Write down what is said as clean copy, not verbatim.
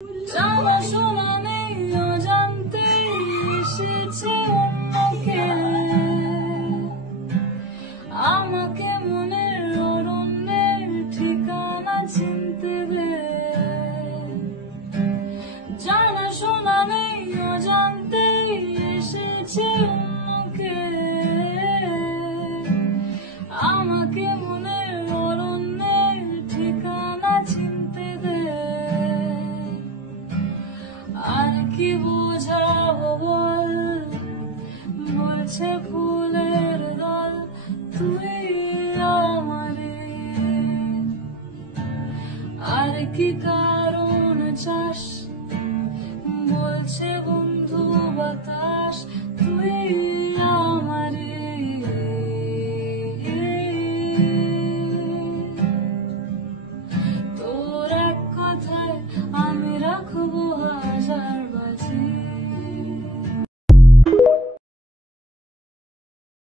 জানাশোনা নেই অজান্তেই এসেছে অন্যকে আমাকে মনের অরণ্যের ঠিকানা চিনতে দে। জানাশোনা নেই অজান্তেই এসেছে অন্যকে আমাকে মনের অরণ্যের ঠিকানা চিনতে দে। আর কি বোঝাবো বল, বলছে ফুলের দল তুই আমারে। আর কি কারণ চাস